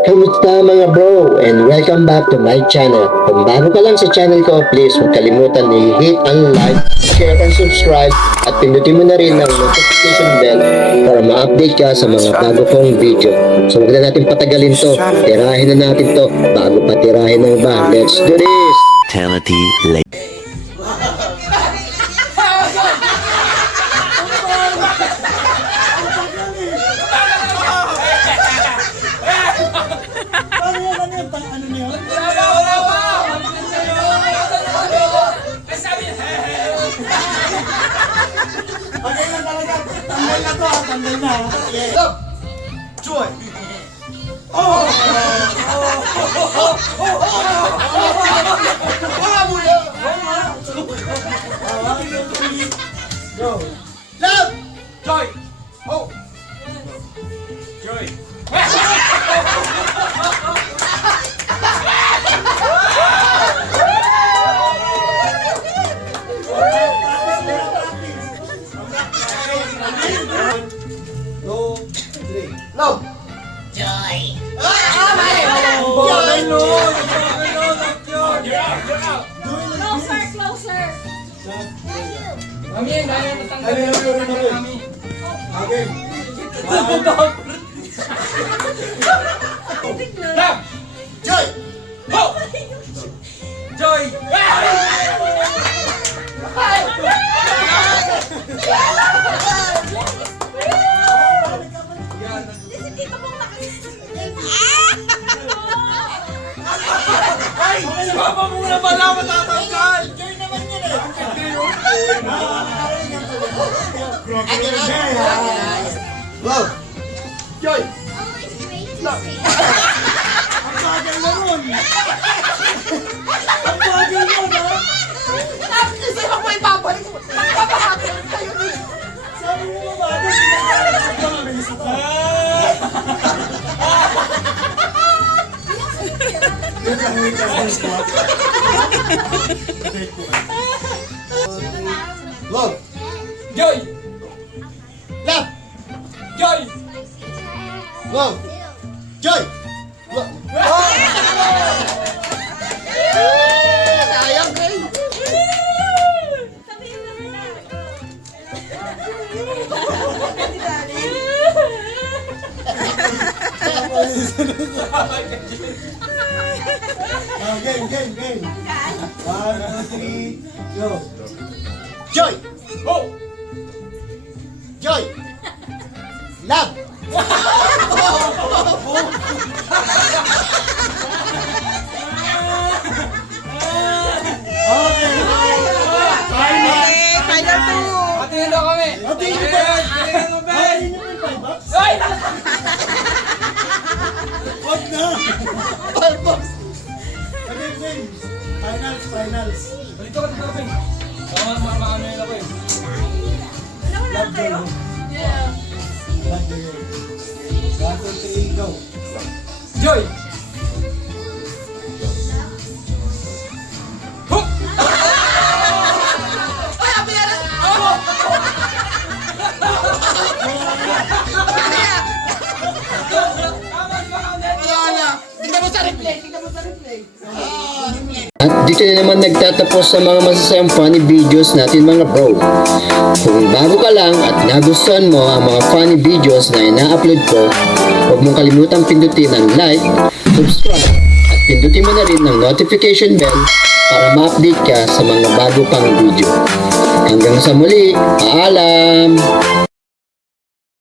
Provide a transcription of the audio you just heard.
Kamusta mga bro, and welcome back to my channel. Kung bago ka lang sa channel ko, please huwag kalimutan i-hit ang like, share and subscribe at pindutin mo na rin ang notification bell para ma-update ka sa mga bago kong video. So huwag na natin patagalin to, tirahin na natin to bago pa tirahin ng iba. Let's do this! Eternity later. Tanggal na. Love! Joy! Oh! Go! Love! Joy! Oh! Joy! Love! Joy! Closer! Mami, dahil matanggal Mami. Okay. Love! Joy! Ho! Joy! Ay! Si Papa muna pala matatanggal! Joy naman yun eh! Love! Joy! Ang bagal na nun! Ang bagal nun ha! Kasi ako may babalik mo. Magpapakakit kayo ni. Sabi mo mabagal! Mabilis ito! Love! Joy! Love! Joy! Love! Joy! Love! Sayang kayo. Game. 1, 2, 3, go! Joy! Oh! Joy! Love! Okay! Final two. Hatiin na kami! Hatiin nyo ba? Hatiin nyo ba? Hatiin nyo ba yung $5? Ay! Wag na! $5! Okay. Finals. Balito ka dito kami. Maano yun ako eh. Wala kayo? Yeah. Love you. 1, 2, 3, go! Joy! At dito na naman nagtatapos sa mga masasayang funny videos natin mga bro. Kung bago ka lang at nagustuhan mo ang mga funny videos na ina-upload ko, huwag mong kalimutang pindutin ang like, subscribe, at pindutin mo na rin ang notification bell para ma-update ka sa mga bago pang video. Hanggang sa muli, paalam!